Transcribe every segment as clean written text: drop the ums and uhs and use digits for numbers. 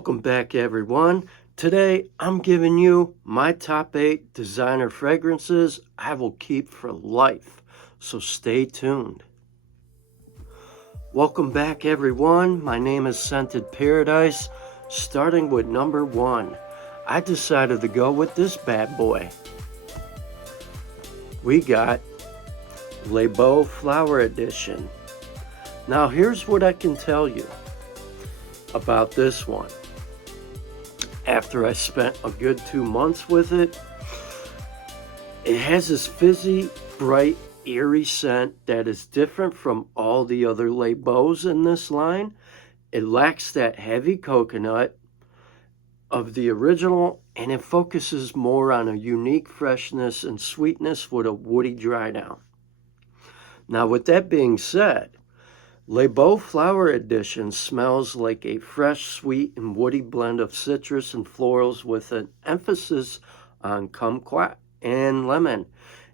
Welcome back, everyone. Today I'm giving you my top 8 designer fragrances I will keep for life, so stay tuned. Welcome back, everyone. My name is Scented Paradise. Starting with number 1, I decided to go with this bad boy. We got Beau Flower Edition. Now here's what I can tell you about this one. After I spent a good 2 months with it, it has this fizzy, bright, eerie scent that is different from all the other Beaux in this line. It lacks that heavy coconut of the original, and it focuses more on a unique freshness and sweetness with a woody dry down. Now, with that being said, Beau Flower Edition smells like a fresh, sweet, and woody blend of citrus and florals with an emphasis on kumquat and lemon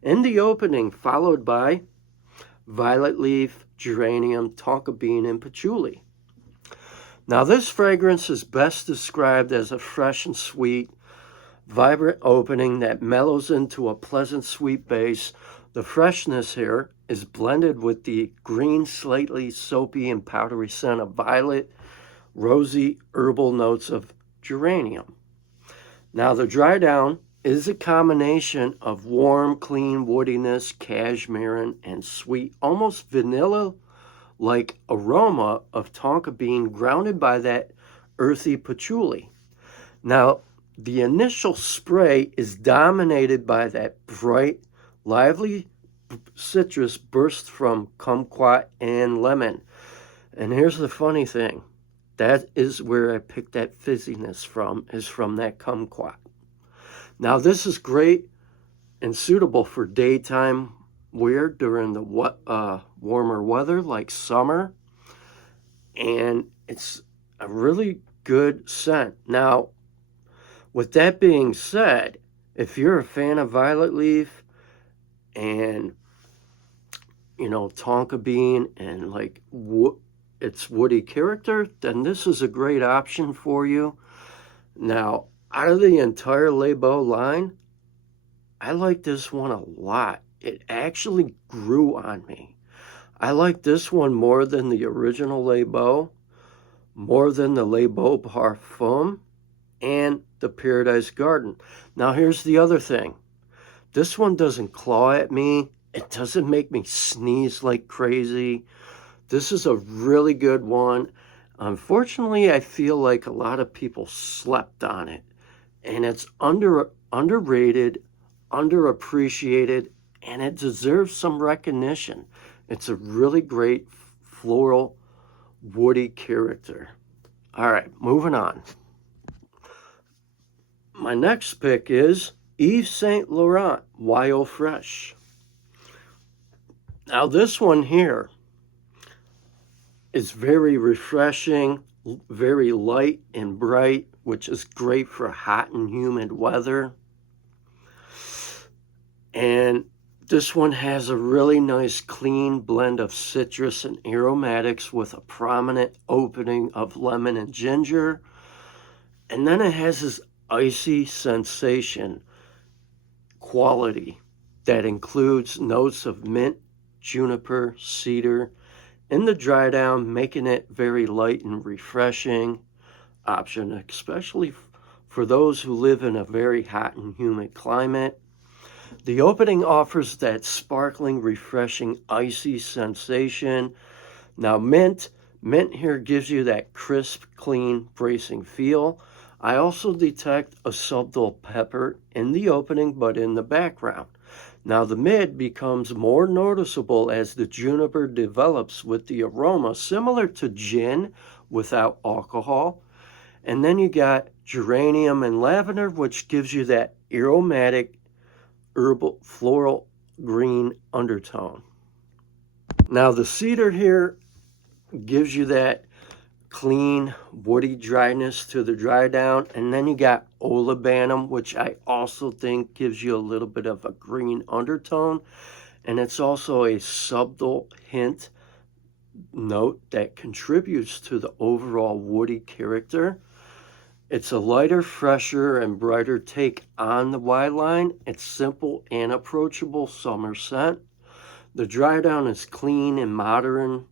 in the opening, followed by violet leaf, geranium, tonka bean, and patchouli. Now, this fragrance is best described as a fresh and sweet, vibrant opening that mellows into a pleasant, sweet base. The freshness here is blended with the green, slightly soapy and powdery scent of violet, rosy, herbal notes of geranium. Now, the dry down is a combination of warm, clean woodiness, cashmere, and sweet, almost vanilla-like aroma of tonka bean grounded by that earthy patchouli. Now, the initial spray is dominated by that bright, lively citrus burst from kumquat and lemon. And here's the funny thing. That is where I picked that fizziness from, is from that kumquat. Now, this is great and suitable for daytime wear during the warmer weather like summer. And it's a really good scent. Now, with that being said, if you're a fan of violet leaf and, tonka bean and like its woody character, then this is a great option for you. Now, out of the entire Beau line, I like this one a lot. It actually grew on me. I like this one more than the original Beau, more than the Beau Parfum, and the Paradise Garden. Now, here's the other thing. This one doesn't claw at me. It doesn't make me sneeze like crazy. This is a really good one. Unfortunately, I feel like a lot of people slept on it. And it's underrated, underappreciated, and it deserves some recognition. It's a really great floral, woody character. All right, moving on. My next pick is Yves Saint Laurent Wild Fraiche. Now, this one here is very refreshing, very light and bright, which is great for hot and humid weather. And this one has a really nice, clean blend of citrus and aromatics with a prominent opening of lemon and ginger. And then it has this icy sensation quality that includes notes of mint, juniper, cedar in the dry down, making it very light and refreshing option, especially for those who live in a very hot and humid climate. The opening offers that sparkling, refreshing, icy sensation. Now, mint here gives you that crisp, clean, bracing feel. I also detect a subtle pepper in the opening, but in the background. Now, the mid becomes more noticeable as the juniper develops with the aroma, similar to gin without alcohol. And then you got geranium and lavender, which gives you that aromatic, herbal, floral, green undertone. Now, the cedar here gives you that clean, woody dryness to the dry down. And then you got olibanum, which I also think gives you a little bit of a green undertone. And it's also a subtle hint note that contributes to the overall woody character. It's a lighter, fresher, and brighter take on the Y line. It's simple and approachable summer scent. The dry down is clean and modern.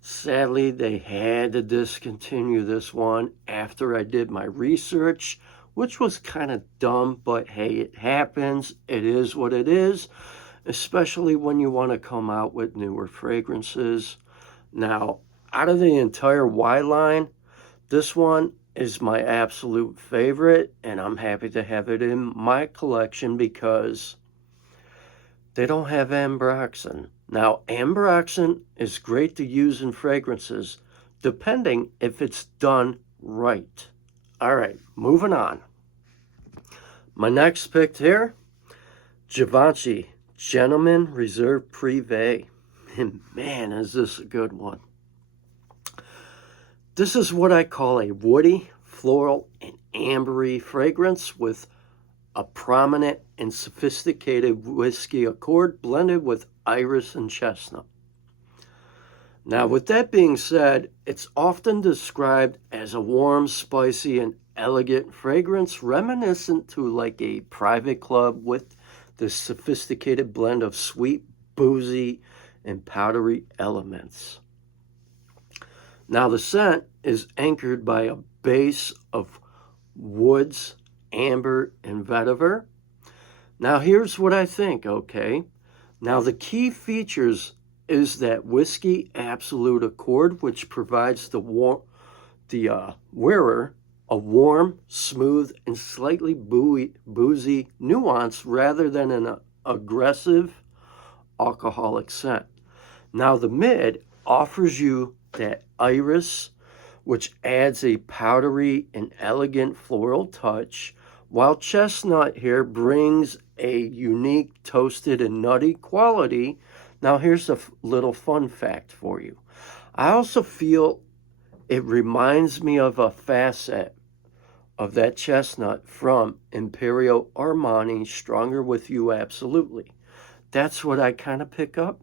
Sadly, they had to discontinue this one after I did my research, which was kind of dumb, but hey, it happens. It is what it is, especially when you want to come out with newer fragrances. Now, out of the entire Y line, this one is my absolute favorite, and I'm happy to have it in my collection because they don't have ambroxan. Now, ambroxan is great to use in fragrances, depending if it's done right. All right, moving on. My next pick here, Givenchy Gentleman Reserve Privé. And man, is this a good one. This is what I call a woody, floral, and ambery fragrance with a prominent and sophisticated whiskey accord blended with iris and chestnut. Now, with that being said, it's often described as a warm, spicy, and elegant fragrance reminiscent to like a private club with this sophisticated blend of sweet, boozy, and powdery elements. Now, the scent is anchored by a base of woods, amber, and vetiver. Now, here's what I think, okay? Now, the key features is that whiskey absolute accord, which provides the wearer a warm, smooth, and slightly boozy nuance rather than an aggressive alcoholic scent. Now, the mid offers you that iris, which adds a powdery and elegant floral touch, while chestnut here brings a unique toasted and nutty quality. Now, here's a little fun fact for you. I also feel it reminds me of a facet of that chestnut from Imperial Armani, Stronger With You Absolutely. That's what I kind of pick up.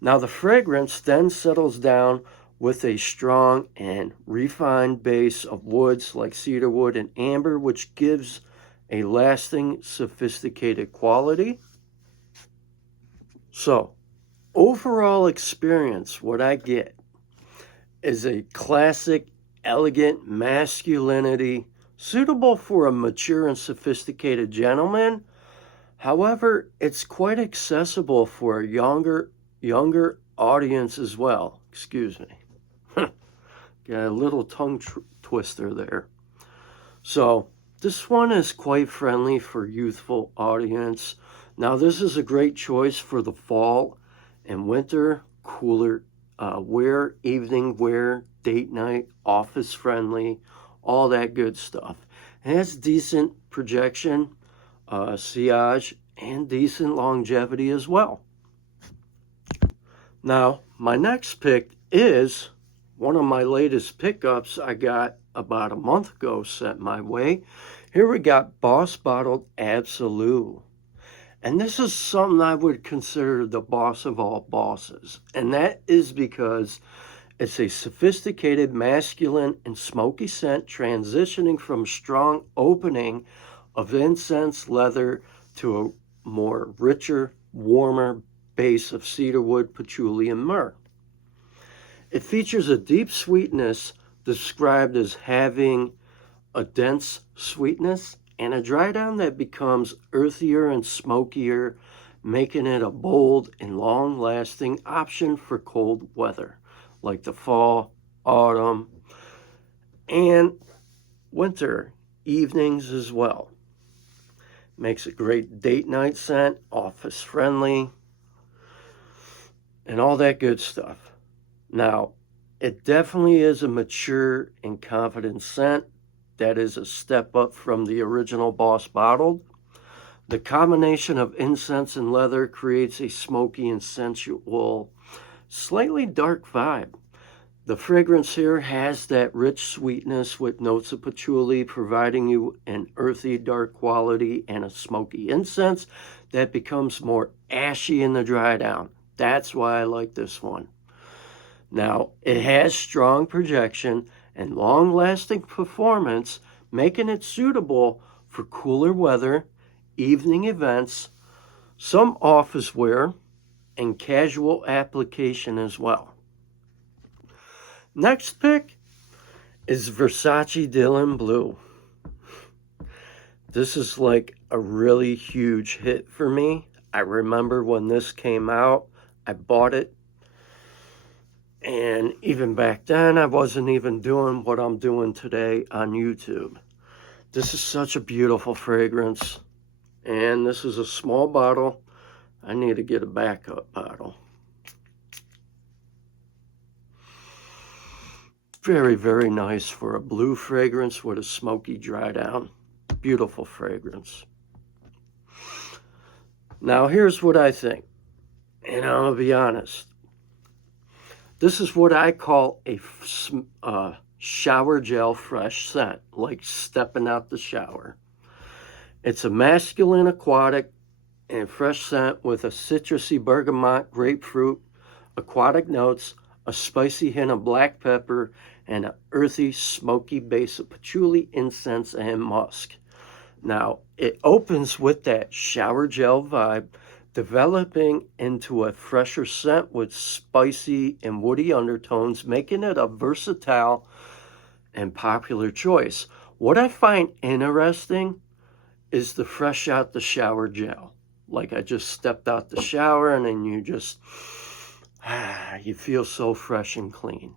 Now, the fragrance then settles down with a strong and refined base of woods like cedarwood and amber, which gives a lasting, sophisticated quality. So, overall experience, what I get is a classic, elegant masculinity suitable for a mature and sophisticated gentleman. However, it's quite accessible for a younger audience as well. Excuse me. Got a little tongue twister there. So, this one is quite friendly for youthful audience. Now, this is a great choice for the fall and winter, cooler wear, evening wear, date night, office friendly, all that good stuff. It has decent projection, sillage, and decent longevity as well. Now, my next pick is one of my latest pickups I got about a month ago sent my way. Here we got Boss Bottled Absolute. And this is something I would consider the boss of all bosses. And that is because it's a sophisticated, masculine, and smoky scent transitioning from strong opening of incense leather to a more richer, warmer base of cedarwood, patchouli, and myrrh. It features a deep sweetness described as having a dense sweetness and a dry down that becomes earthier and smokier, making it a bold and long-lasting option for cold weather, like the fall, autumn, and winter evenings as well. Makes a great date night scent, office friendly, and all that good stuff. Now, it definitely is a mature and confident scent that is a step up from the original Boss Bottled. The combination of incense and leather creates a smoky and sensual, slightly dark vibe. The fragrance here has that rich sweetness with notes of patchouli, providing you an earthy dark quality and a smoky incense that becomes more ashy in the dry down. That's why I like this one. Now, it has strong projection and long-lasting performance, making it suitable for cooler weather, evening events, some office wear, and casual application as well. Next pick is Versace Dylan Blue. This is like a really huge hit for me. I remember when this came out, I bought it. And even back then, I wasn't even doing what I'm doing today on YouTube. This is such a beautiful fragrance. And this is a small bottle. I need to get a backup bottle. Very, very nice for a blue fragrance with a smoky dry down. Beautiful fragrance. Now, here's what I think. And I'll be honest. This is what I call a shower gel fresh scent, like stepping out the shower. It's a masculine aquatic and fresh scent with a citrusy bergamot, grapefruit, aquatic notes, a spicy hint of black pepper, and an earthy, smoky base of patchouli, incense, and musk. Now, it opens with that shower gel vibe, developing into a fresher scent with spicy and woody undertones, making it a versatile and popular choice. What I find interesting is the fresh out the shower gel. Like I just stepped out the shower and then you just, you feel so fresh and clean.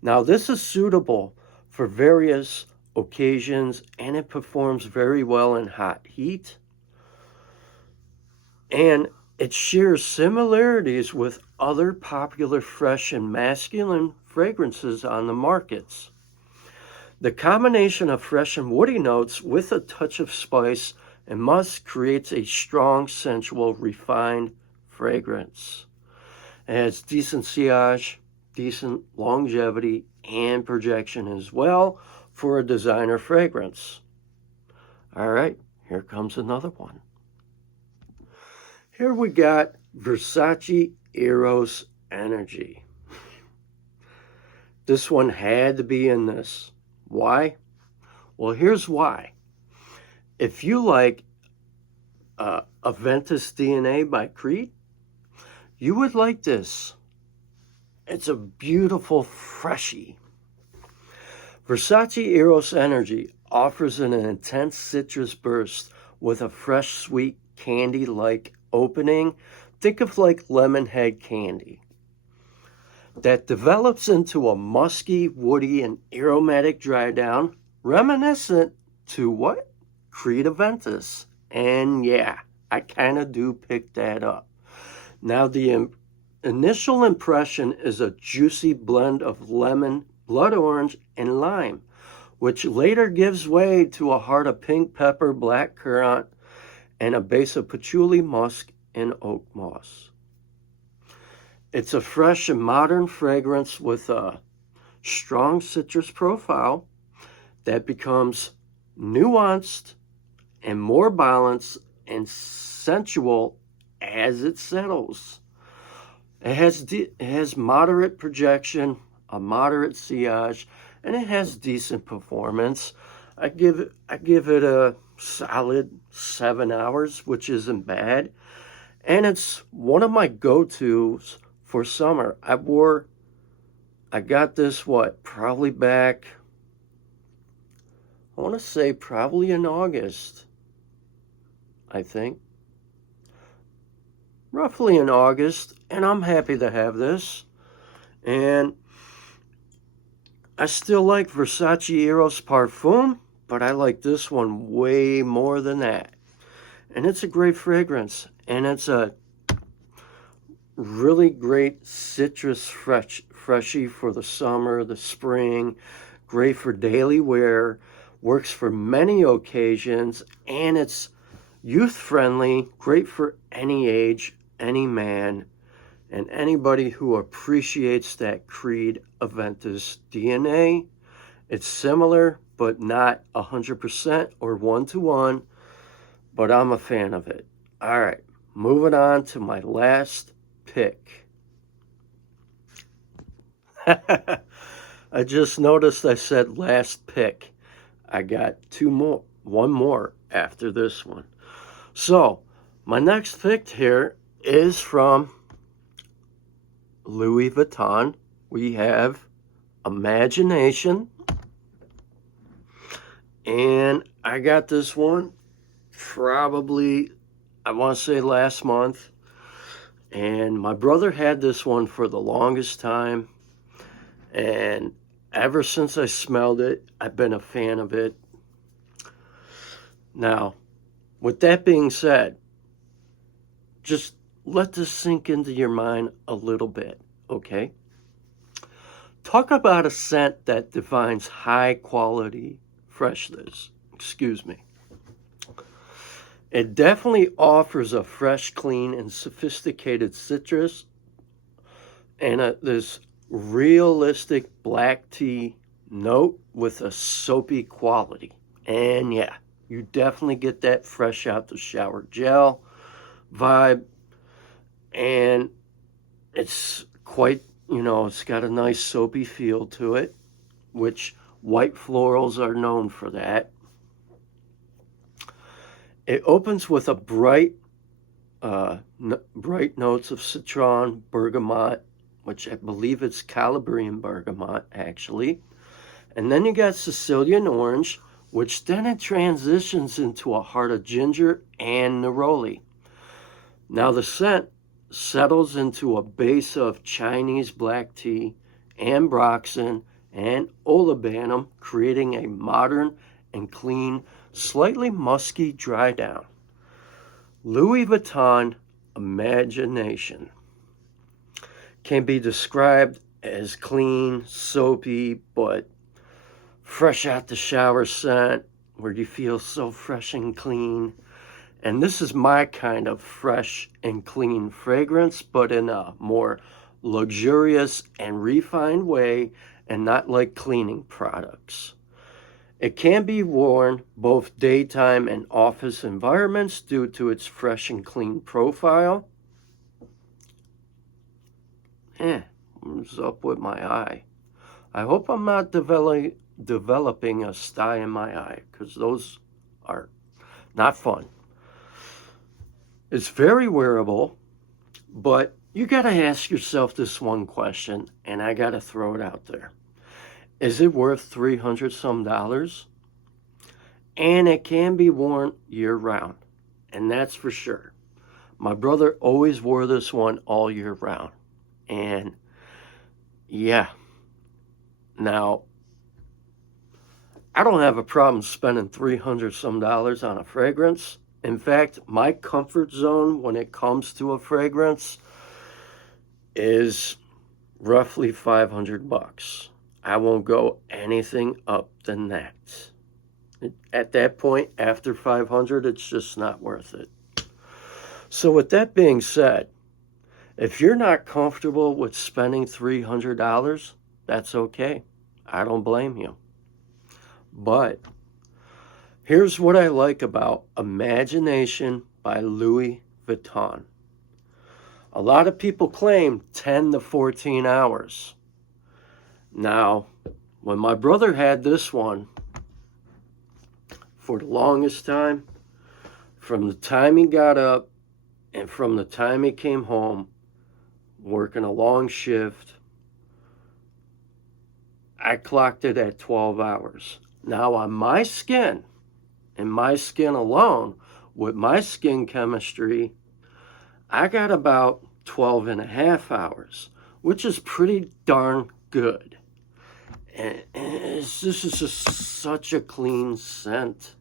Now this is suitable for various occasions and it performs very well in hot heat. And it shares similarities with other popular fresh and masculine fragrances on the markets. The combination of fresh and woody notes with a touch of spice and musk creates a strong, sensual, refined fragrance. It has decent sillage, decent longevity, and projection as well for a designer fragrance. All right, here comes another one. Here we got Versace Eros Energy. This one had to be in this. Why? Well, here's why. If you like Aventus DNA by Creed, you would like this. It's a beautiful freshie. Versace Eros Energy offers an intense citrus burst with a fresh, sweet, candy-like opening. Think of like lemon head candy that develops into a musky, woody, and aromatic dry down, reminiscent to what? Creed Aventus. And yeah, I kind of do pick that up. Now the initial impression is a juicy blend of lemon, blood orange, and lime, which later gives way to a heart of pink pepper, black currant, and a base of patchouli, musk, and oak moss. It's a fresh and modern fragrance with a strong citrus profile that becomes nuanced and more balanced and sensual as it settles. It has moderate projection, a moderate sillage, and it has decent performance. I give it a solid 7 hours, which isn't bad. And it's one of my go-tos for summer. I got this, probably back, I want to say probably in August, I think. Roughly in August, and I'm happy to have this. And I still like Versace Eros Parfum, but I like this one way more than that. And it's a great fragrance, and it's a really great citrus freshie for the summer, the spring, great for daily wear, works for many occasions, and it's youth-friendly, great for any age, any man, and anybody who appreciates that Creed Aventus DNA. It's similar, but not 100% or one-to-one, but I'm a fan of it. All right, moving on to my last pick. I just noticed I said last pick. I got one more after this one. So, my next pick here is from Louis Vuitton. We have Imagination. And I got this one probably, I want to say last month. And my brother had this one for the longest time. And ever since I smelled it, I've been a fan of it. Now, with that being said, just let this sink into your mind a little bit, okay? Talk about a scent that defines high quality freshness. Excuse me. It definitely offers a fresh, clean, and sophisticated citrus and this realistic black tea note with a soapy quality. And yeah, you definitely get that fresh out the shower gel vibe. And it's quite, it's got a nice soapy feel to it, which white florals are known for that. It opens with a bright notes of citron, bergamot, which I believe it's Calabrian bergamot, actually. And then you got Sicilian orange, which then it transitions into a heart of ginger and neroli. Now the scent settles into a base of Chinese black tea, ambroxan, and olibanum, creating a modern and clean, slightly musky dry down. Louis Vuitton Imagination can be described as clean, soapy, but fresh out the shower scent where you feel so fresh and clean. And this is my kind of fresh and clean fragrance, but in a more luxurious and refined way, and not like cleaning products. It can be worn both daytime and office environments due to its fresh and clean profile. What's up with my eye? I hope I'm not developing a sty in my eye, because those are not fun. It's very wearable, but you got to ask yourself this one question, and I got to throw it out there. Is it worth $300 some? And it can be worn year round, and that's for sure. My brother always wore this one all year round, and yeah. Now, I don't have a problem spending $300 some on a fragrance. In fact, my comfort zone when it comes to a fragrance is roughly $500. I won't go anything up than that. At that point, after 500, it's just not worth it. So with that being said, if you're not comfortable with spending $300, that's okay. I don't blame you. But here's what I like about Imagination by Louis Vuitton. A lot of people claim 10 to 14 hours. Now, when my brother had this one, for the longest time, from the time he got up and from the time he came home, working a long shift, I clocked it at 12 hours. Now on my skin, and my skin alone, with my skin chemistry, I got about 12 and a half hours, which is pretty darn good. And this is just such a clean scent.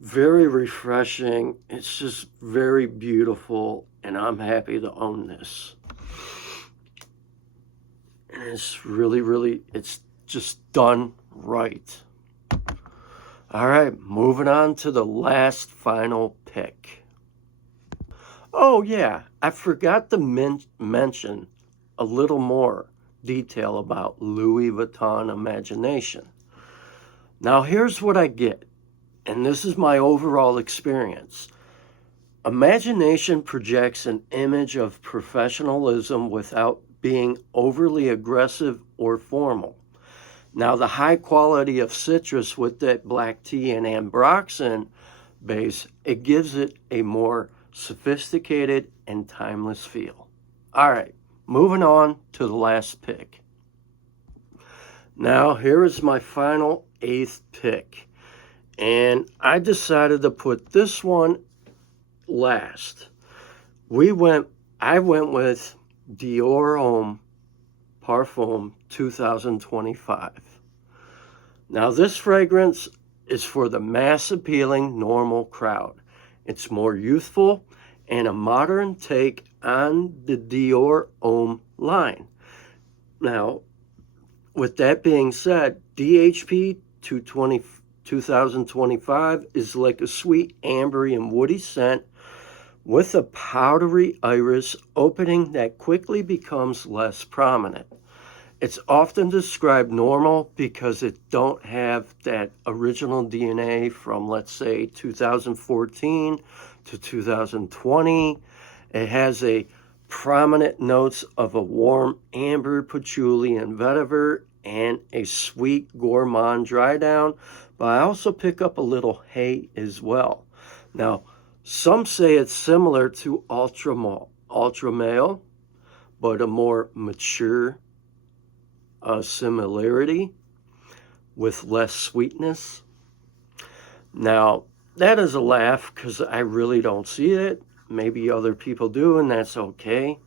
Very refreshing. It's just very beautiful, and I'm happy to own this. And it's really, it's just done right. All right, moving on to the last final pick. Oh yeah, I forgot to mention a little more detail about Louis Vuitton Imagination. Now here's what I get, and this is my overall experience. Imagination projects an image of professionalism without being overly aggressive or formal. Now, the high quality of citrus with that black tea and ambroxan base, it gives it a more sophisticated and timeless feel. All right, moving on to the last pick. Now, here is my final 8th pick. And I decided to put this one last. I went with Dior Homme Parfum 2025. Now, this fragrance is for the mass appealing normal crowd. It's more youthful and a modern take on the Dior Homme line. Now, with that being said, DHP 2025 is like a sweet ambery and woody scent with a powdery iris opening that quickly becomes less prominent. It's often described normal because it don't have that original DNA from, let's say, 2014 to 2020. It has a prominent notes of a warm amber, patchouli, and vetiver, and a sweet gourmand dry down, but I also pick up a little hay as well. Now, some say it's similar to Ultra Male, but a more mature similarity with less sweetness. Now, that is a laugh because I really don't see it. Maybe other people do, and that's okay.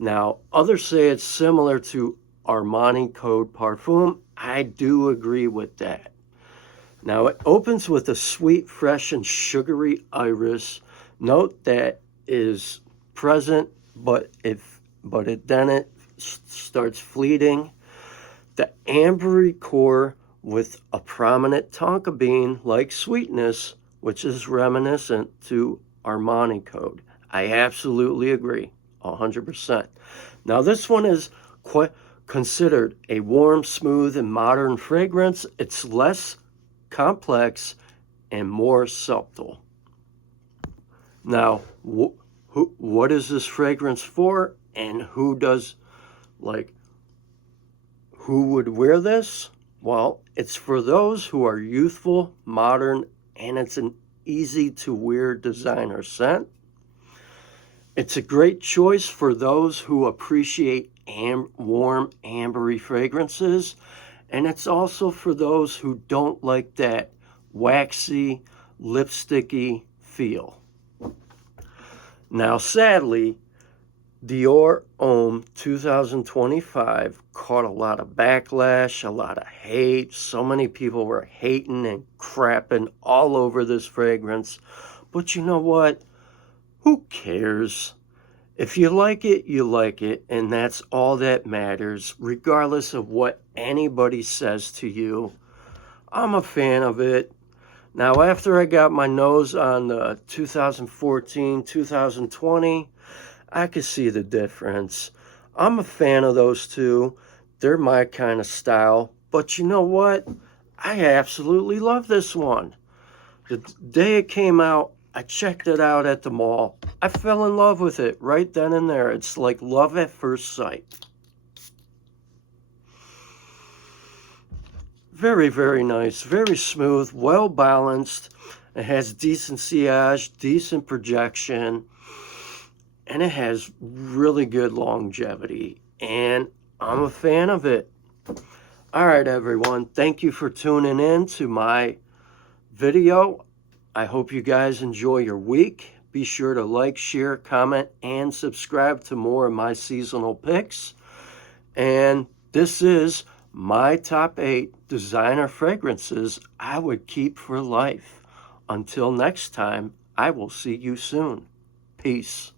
Now, others say it's similar to Armani Code Parfum. I do agree with that. Now, it opens with a sweet, fresh, and sugary iris note that is present, but it starts fleeting. The ambery core with a prominent tonka bean-like sweetness, which is reminiscent to Armani Code. I absolutely agree, 100%. Now, this one is considered a warm, smooth, and modern fragrance. It's less complex and more subtle. Now, what is this fragrance for, and who would wear this? Well, it's for those who are youthful, modern, and it's an easy to wear designer scent. It's a great choice for those who appreciate warm, ambery fragrances, and it's also for those who don't like that waxy, lipsticky feel. Now, sadly, Dior Homme 2025 caught a lot of backlash, a lot of hate. So many people were hating and crapping all over this fragrance. But you know what? Who cares? If you like it, you like it, and that's all that matters, regardless of what anybody says to you. I'm a fan of it. Now, after I got my nose on the 2014, 2020, I could see the difference. I'm a fan of those two. They're my kind of style. But you know what? I absolutely love this one. The day it came out, I checked it out at the mall. I fell in love with it right then and there. It's like love at first sight. Very, very nice. Very smooth. Well balanced. It has decent sillage, decent projection. And it has really good longevity. And I'm a fan of it. All right, everyone. Thank you for tuning in to my video. I hope you guys enjoy your week. Be sure to like, share, comment, and subscribe to more of my seasonal picks. And this is my top 8 designer fragrances I would keep for life. Until next time, I will see you soon. Peace.